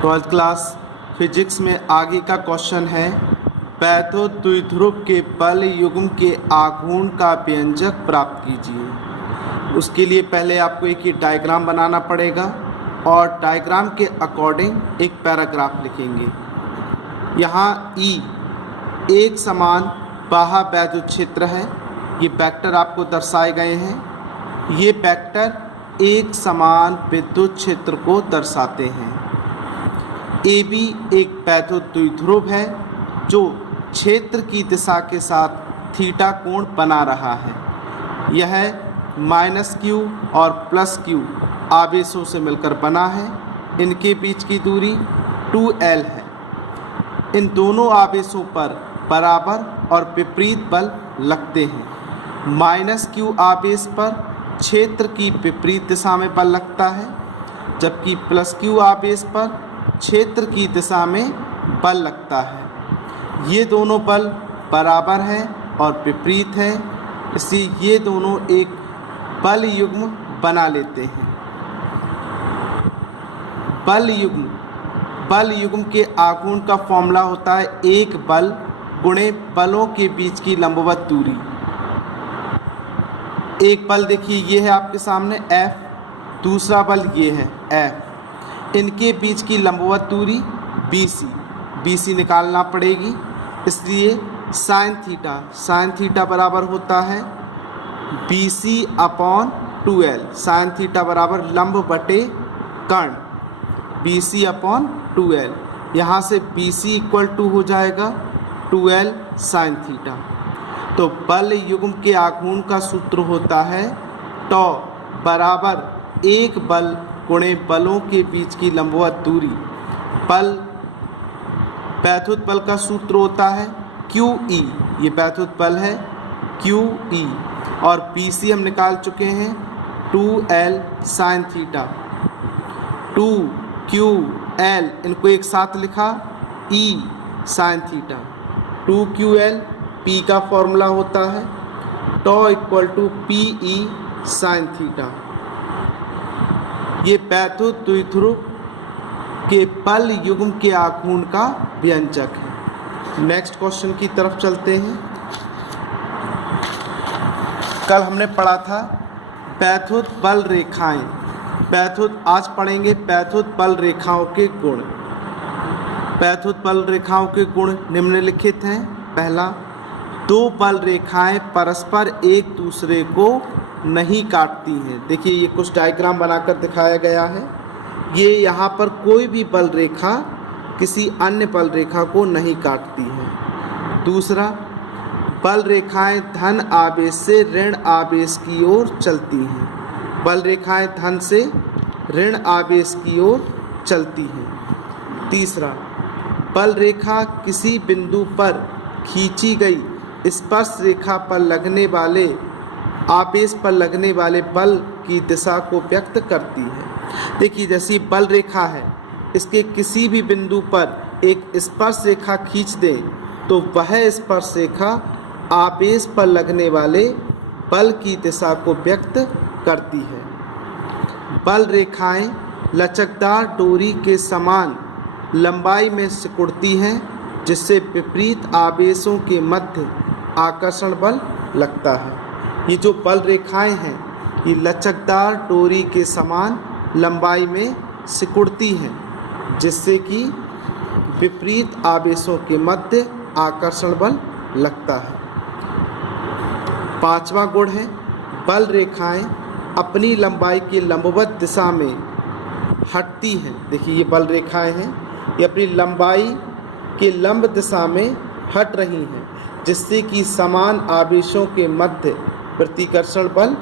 Twelfth class physics में आगे का क्वेश्चन है बैथोद द्विध्रुव के बल युग्म के आघूर्ण का व्यंजक प्राप्त कीजिए। उसके लिए पहले आपको एक ये डायग्राम बनाना पड़ेगा और डायग्राम के अकॉर्डिंग एक पैराग्राफ लिखेंगे। यहाँ ई एक समान बाह्य वैद्युत क्षेत्र है, ये वेक्टर आपको दर्शाए गए हैं। ये वेक्टर एक समान विद्युत क्षेत्र को दर्शाते हैं। ए बी एक वैद्युत द्विध्रुव है जो क्षेत्र की दिशा के साथ थीटा कोण बना रहा है। यह -q और +q आवेशों से मिलकर बना है। इनके बीच की दूरी 2L है। इन दोनों आवेशों पर बराबर और विपरीत बल लगते हैं। -q आवेश पर क्षेत्र की विपरीत दिशा में बल लगता है, जबकि +q आवेश पर क्षेत्र की दिशा में बल लगता है। ये दोनों बल बराबर हैं और विपरीत हैं, इसलिए ये दोनों एक बल युग्म बना लेते हैं। बल युग्म के आघूर्ण का फॉर्मूला होता है एक बल गुणे बलों के बीच की लंबवत दूरी। एक बल देखिए ये है आपके सामने F, दूसरा बल ये है F। इनके बीच की लंबवत दूरी BC निकालना पड़ेगी, इसलिए sin थीटा बराबर होता है BC/2L। sin थीटा बराबर लंब बटे कर्ण BC/2L। यहाँ से BC = हो जाएगा 2L sin थीटा। तो बल युग्म के आघूर्ण का सूत्र होता है टॉ बराबर एक बल गुणे बलों के बीच की लंबवत दूरी। बैथुत बल का सूत्र होता है QE, ये बैथुत बल है QE, और BC हम निकाल चुके हैं 2L sin थीटा। 2QL इनको एक साथ लिखा E sin theta. 2QL P का फॉर्मूला होता है टॉ = PE sin थीटा। ये बैथुत द्विध्रुव के बल युग्म के आघूर्ण का व्यंजक है। नेक्स्ट क्वेश्चन की तरफ चलते हैं। कल हमने पढ़ा था बैथुत बल रेखाएं। आज पढ़ेंगे बैथुत बल रेखाओं के गुण। बैथुत बल रेखाओं के गुण निम्नलिखित हैं। पहला, दो बल रेखाएं परस्पर एक दूसरे को नहीं काटती हैं। देखिए ये कुछ डायग्राम बनाकर दिखाया गया है। ये यहाँ पर कोई भी बल रेखा किसी अन्य बल रेखा को नहीं काटती है। दूसरा, बल रेखाएं धन आवेश से ऋण आवेश की ओर चलती हैं। बल रेखाएं धन से ऋण आवेश की ओर चलती हैं। तीसरा, बल रेखा किसी बिंदु पर खींची गई स्पर्श रेखा पर लगने वाले आवेश पर लगने वाले बल की दिशा को व्यक्त करती है। देखिए जैसी बल रेखा है, इसके किसी भी बिंदु पर एक स्पर्श रेखा खींच दें तो वह स्पर्श रेखा आवेश पर लगने वाले बल की दिशा को व्यक्त करती है। बल रेखाएं लचकदार डोरी के समान लंबाई में सिकुड़ती हैं, जिससे विपरीत आवेशों के मध्य आकर्षण बल लगता है। ये जो बल रेखाएं हैं ये लचकदार डोरी के समान लंबाई में सिकुड़ती हैं, जिससे कि विपरीत आवेशों के मध्य आकर्षण बल लगता है। पांचवा गुण है बल रेखाएं अपनी लंबाई के लंबवत दिशा में हटती हैं। देखिए ये बल रेखाएं हैं, ये अपनी लंबाई के लंब दिशा में हट रही हैं, जिससे कि समान आवेशों के मध्य प्रतिकर्षण बल